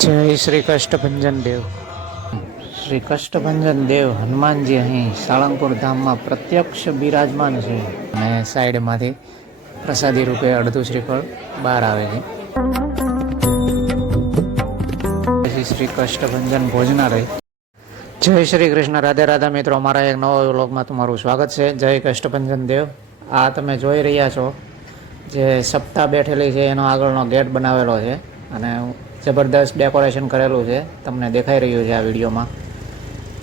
જય શ્રી કષ્ટભંજન દેવ. શ્રી કષ્ટભંજન દેવ હનુમાનજી અહીં સાળંગપુર ધામમાં પ્રત્યક્ષ બિરાજમાન છે. અને સાઈડમાંથી પ્રસાદી રૂપે અડધું શ્રીફળ બહાર આવે છે. પછી શ્રી કષ્ટભંજન ભોજનાલય. જય શ્રી કૃષ્ણ રાધે રાધા મિત્રો અમારા એક નવા વ્લોગમાં તમારું સ્વાગત છે. જય કષ્ટભંજન દેવ. આ તમે જોઈ રહ્યા છો જે સપ્તાહ બેઠેલી છે એનો આગળનો ગેટ બનાવેલો છે. અને જબરદસ્ત ડેકોરેશન કરેલું છે. તમને દેખાઈ રહ્યું છે આ વિડીયોમાં.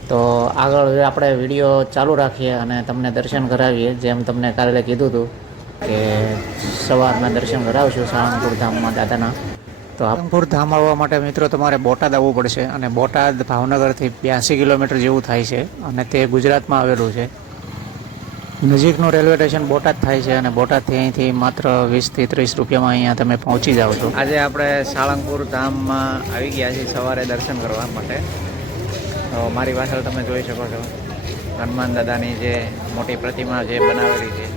તો આગળ આપણે વીડિયો ચાલુ રાખીએ અને તમને દર્શન કરાવીએ. જેમ તમને કાલે કીધું હતું કે સવારના દર્શન કરાવશું સાળંગપુર ધામમાં દાદાના. તો સાળંગપુર ધામ આવવા માટે મિત્રો તમારે બોટાદ આવવું પડશે અને બોટાદ ભાવનગરથી બ્યાસી કિલોમીટર જેવું થાય છે અને તે ગુજરાતમાં આવેલું છે. નજીકનું રેલવે સ્ટેશન બોટાદ થાય છે અને બોટાદથી અહીંથી માત્ર વીસથી ત્રીસ રૂપિયામાં અહીંયા તમે પહોંચી જાઓ છો. આજે આપણે સાળંગપુર ધામમાં આવી ગયા છીએ સવારે દર્શન કરવા માટે. તો મારી પાછળ તમે જોઈ શકો છો. હનુમાન દાદાની જે મોટી પ્રતિમા જે બનાવેલી છે,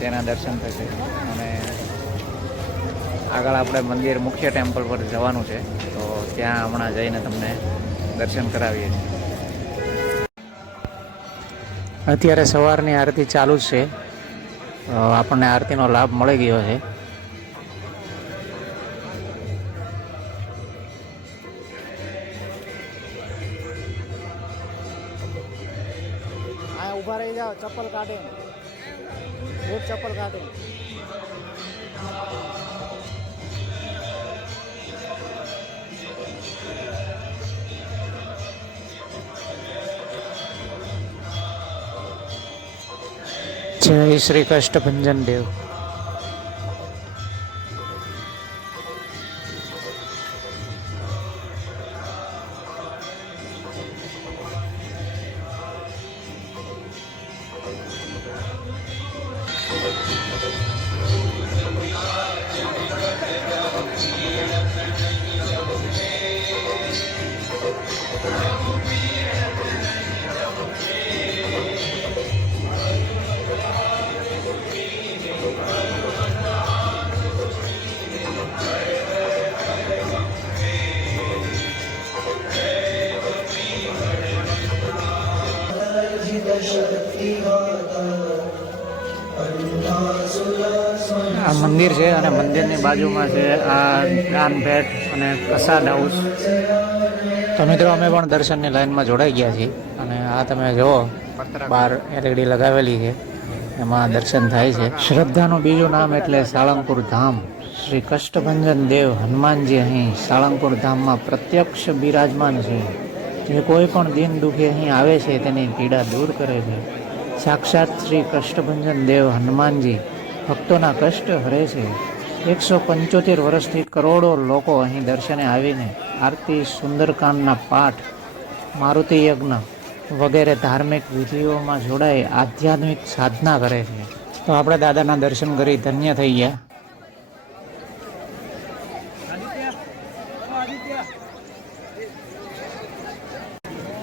તેના દર્શન થશે. અને આગળ આપણે મંદિર મુખ્ય ટેમ્પલ પર જવાનું છે. તો ત્યાં હમણાં જઈને તમને દર્શન કરાવીએ છીએ. અત્યારે સવારની આરતી ચાલુ છે. આપણને આરતીનો લાભ મળી ગયો છે. ઊભા રહી જાઓ, ચપ્પલ કાઢે ચપ્પલ કાઢે જય શ્રી કષ્ટભંજન દેવ. મંદિર છે અને મંદિરની બાજુમાં છે આ દાન ભેટ અને કસાદ હાઉસ. તો મિત્રો, અમે પણ દર્શનની લાઈનમાં જોડાઈ ગયા છીએ અને આ તમે જુઓ બહાર એલઈડી લગાવેલી છે. એમાં દર્શન થાય છે. શ્રદ્ધાનું બીજું નામ એટલે સાળંગપુર ધામ. શ્રી કષ્ટભંજન દેવ હનુમાનજી અહીં સાળંગપુર ધામમાં પ્રત્યક્ષ બિરાજમાન છે. જે કોઈ પણ દિન દુઃખી અહીં આવે છે, તેની પીડા દૂર કરે છે. સાક્ષાત શ્રી કષ્ટભંજન દેવ હનુમાનજી ભક્તોના કષ્ટ હરે છે. એકસો પંચોતેર વર્ષથી કરોડો લોકો અહીં દર્શને આવીને આરતી સુંદરકાંડના પાઠ, મારુતિ યજ્ઞ વગેરે ધાર્મિક વિધિઓમાં જોડાઈ આધ્યાત્મિક સાધના કરે છે. તો આપણે દાદાના દર્શન કરી ધન્ય થઈ ગયા.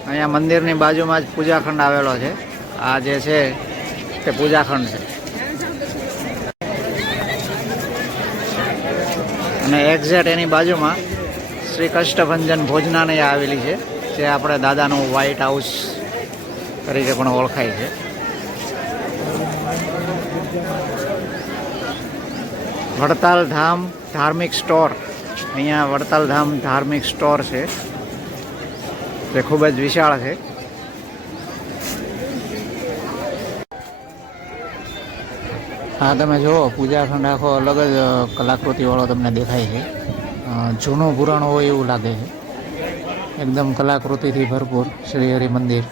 અહીંયા મંદિરની બાજુમાં જ પૂજાખંડ આવેલો છે. આ જે છે તે પૂજાખંડ છે. અને એક્ઝેટ એની બાજુમાં શ્રી કષ્ટભંજન ભોજનાલય આવેલી છે, જે આપણે દાદાનું વ્હાઇટ હાઉસ તરીકે પણ ઓળખાય છે. વડતાલ ધામ ધાર્મિક સ્ટોર, અહીંયા વડતાલ ધામ ધાર્મિક સ્ટોર છે, જે ખૂબ જ વિશાળ છે. હા, તમે જુઓ પૂજાખંડ આખો અલગ જ કલાકૃતિવાળો તમને દેખાય છે. જૂનો પુરાણ હોય એવું લાગે છે. એકદમ કલાકૃતિથી ભરપૂર શ્રી હરિ મંદિર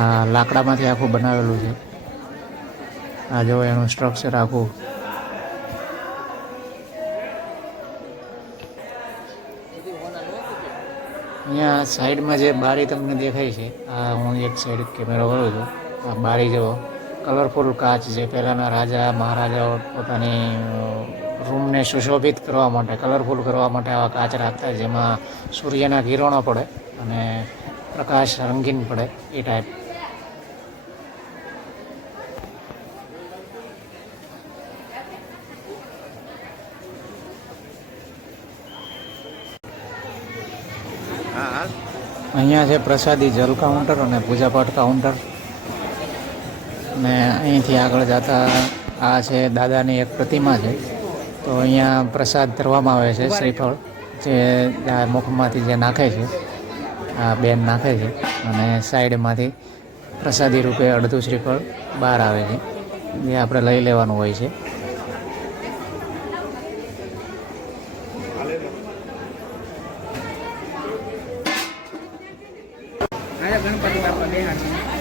આ લાકડામાંથી આખું બનાવેલું છે. આ જો એનું સ્ટ્રક્ચર આખું. અહીંયા સાઈડમાં જે બારી તમને દેખાય છે, આ હું એક સાઈડ કેમેરો કરું છું. આ બારી જો કલરફુલ કાચ જે પહેલાંના રાજા મહારાજાઓ પોતાની રૂમને સુશોભિત કરવા માટે કલરફુલ કરવા માટે આવા કાચ રાખતા જેમાં સૂર્યના કિરણો પડે અને પ્રકાશ રંગીન પડે એ ટાઈપ અહીંયા છે પ્રસાદી જલ કાઉન્ટર અને પૂજાપાઠ કાઉન્ટર ને અહીંથી આગળ જતા આ છે દાદાની એક પ્રતિમા છે. તો અહીંયા પ્રસાદ ધરવામાં આવે છે શ્રીફળ, જે મુખમાંથી જે નાખે છે, આ બેન નાખે છે અને સાઈડમાંથી પ્રસાદી રૂપે અડધું શ્રીફળ બહાર આવે છે. જે આપણે લઈ લેવાનું હોય છે. ગણપતિ બાપા બેહા છે.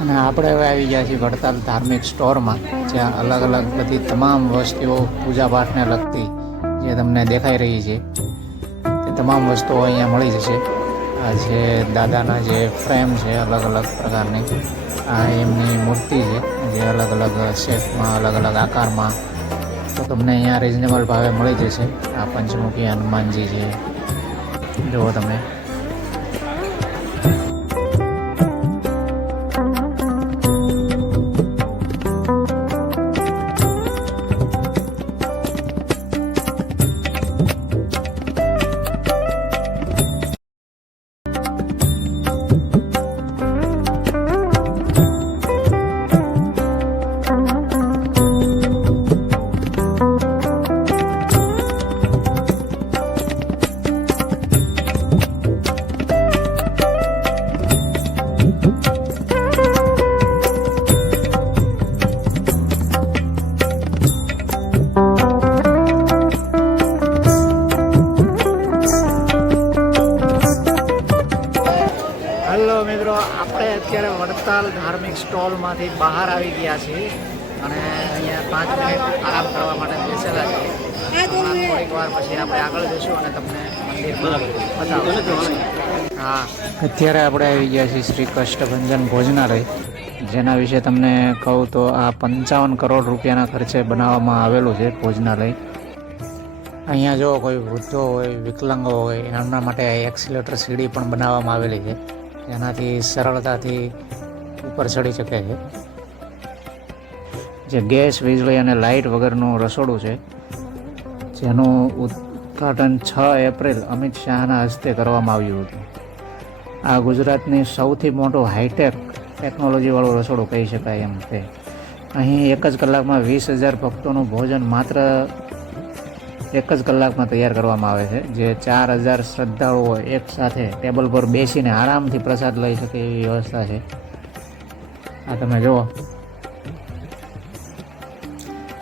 અને આપણે હવે આવી ગયા છીએ વડતાલ ધાર્મિક સ્ટોરમાં, જ્યાં અલગ અલગ બધી તમામ વસ્તુઓ પૂજાપાઠને લગતી જે તમને દેખાઈ રહી છે, તે તમામ વસ્તુઓ અહીંયા મળી જશે. આ જે દાદાના જે ફ્રેમ છે અલગ અલગ પ્રકારની, આ એમની મૂર્તિ છે, જે અલગ અલગ શેપમાં, અલગ અલગ આકારમાં, તો તમને અહીંયા રિઝનેબલ ભાવે મળી જશે. આ પંચમુખી હનુમાનજી છે. જુઓ તમે. અત્યારે વડતાલ ધાર્મિક સ્ટોલમાંથી બહાર આવી ગયા છીએ અને અહીંયા પાંચ મિનિટ આરામ કરવા માટે બેસેલા છે. થોડીક વાર પછી આપણે આગળ જઈશું અને તમને મંદિરમાં બતાવીશું. હા. અત્યારે આપણે આવી ગયા છીએ શ્રી કષ્ટભંજન ભોજનાલય જેના વિશે તમને કહું તો આ પંચાવન કરોડ રૂપિયાના ખર્ચે બનાવવામાં આવેલું છે ભોજનાલય. અહીંયા જો કોઈ વૃદ્ધો હોય વિકલાંગો હોય એમના માટે એક્સિલેટર સીડી પણ બનાવવામાં આવેલી છે. જેનાથી સરળતાથી ઉપર ચડી શકે છે. જે ગેસ, વીજળી અને લાઇટ વગરનું રસોડું છે, જેનું ઉદ્ઘાટન છ એપ્રિલ અમિત શાહના હસ્તે કરવામાં આવ્યું હતું. આ ગુજરાતની સૌથી મોટું હાઈટેક ટેકનોલોજીવાળું રસોડું કહી શકાય એમ તે અહીં એક જ કલાકમાં વીસ હજાર ભક્તોનું ભોજન માત્ર એક જ કલાકમાં તૈયાર કરવામાં આવે છે. જે ચાર હજાર શ્રદ્ધાળુઓ એક સાથે ટેબલ પર બેસીને આરામથી પ્રસાદ લઈ શકે એવી વ્યવસ્થા છે. આ તમે જુઓ.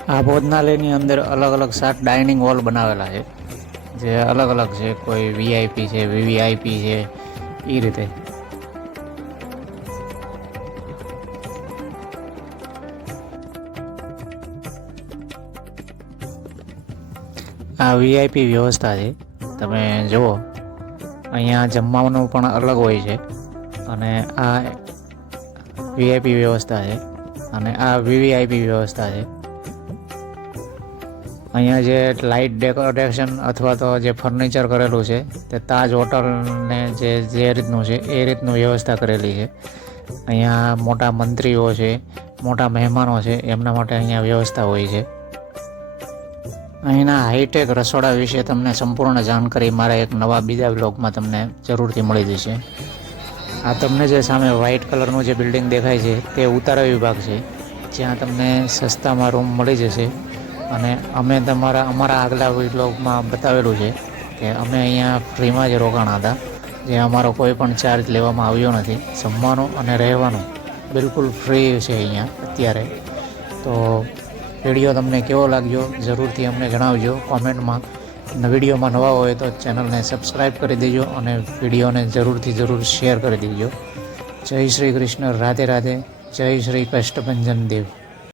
આ ભોજનાલયની અંદર અલગ અલગ સાત ડાઇનિંગ હોલ બનાવેલા છે. જે અલગ અલગ છે. કોઈ વીઆઈપી છે વીવીઆઈપી છે એ રીતે. આ વીઆઈપી વ્યવસ્થા છે. તમે જુઓ, અહીંયા જમવાનું પણ અલગ હોય છે અને આ વીઆઈપી વ્યવસ્થા છે અને આ વીવીઆઈપી વ્યવસ્થા છે. અહીંયા જે લાઇટ ડેકોરેશન અથવા તો જે ફર્નિચર કરેલું છે, તે તાજ હોટલને જે જે રીતનું છે, એ રીતનું વ્યવસ્થા કરેલી છે. અહીંયા મોટા મંત્રીઓ છે, મોટા મહેમાનો છે, એમના માટે અહીંયા વ્યવસ્થા હોય છે. અહીંના હાઈટેક રસોડા વિશે તમને સંપૂર્ણ જાણકારી મારા એક નવા બીજા બ્લોગમાં તમને જરૂરથી મળી જશે. આ તમને જે સામે વ્હાઇટ કલરનું જે બિલ્ડિંગ દેખાય છે, તે ઉતારા વિભાગ છે. જ્યાં તમને સસ્તામાં રૂમ મળી જશે. અને અમે તમારા, અમારા આગલા બ્લોગમાં બતાવેલું છે કે અમે અહીંયા ફ્રીમાં જ રોકાણા હતા. જે અમારો કોઈ પણ ચાર્જ લેવામાં આવ્યો નથી. જમવાનું અને રહેવાનું બિલકુલ ફ્રી છે અહીંયા અત્યારે. તો વીડિયો તમને કેવો લાગ્યો જરૂરથી અમને જણાવજો. કોમેન્ટમાં વિડીયોમાં નવા હોય તો ચેનલને સબસ્ક્રાઈબ કરી દેજો અને વિડીયોને જરૂરથી જરૂર શેર કરી દેજો. જય શ્રી કૃષ્ણ. રાધે રાધે. જય શ્રી કષ્ટભંજન દેવ.